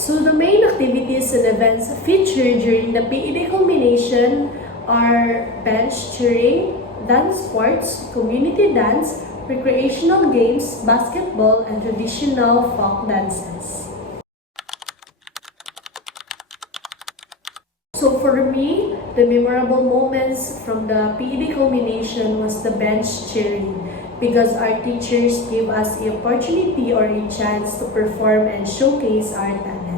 So the main activities and events featured during the PE Day culmination are bench cheering, dance sports, community dance, recreational games, basketball, and traditional folk dances. So for me, the memorable moments from the PE Day culmination was the bench cheering because our teachers gave us the opportunity or a chance to perform and showcase our talent.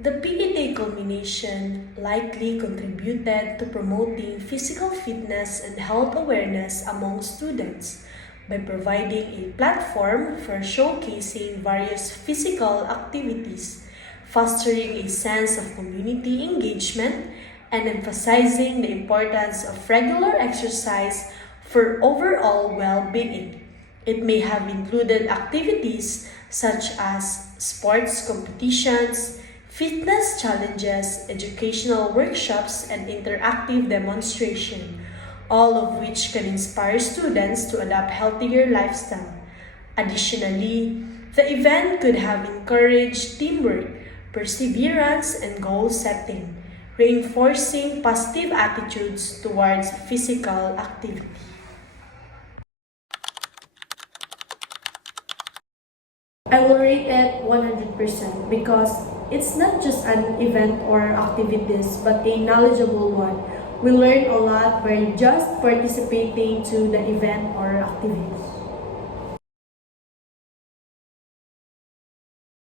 The PE Day culmination likely contributed to promoting physical fitness and health awareness among students by providing a platform for showcasing various physical activities, fostering a sense of community engagement, and emphasizing the importance of regular exercise for overall well-being. It may have included activities such as sports competitions, fitness challenges, educational workshops, and interactive demonstration, all of which can inspire students to adopt healthier lifestyle. Additionally, the event could have encouraged teamwork, perseverance, and goal setting, reinforcing positive attitudes towards physical activity. I will rate it 100% because it's not just an event or activities but a knowledgeable one. We learn a lot by just participating to the event or activities.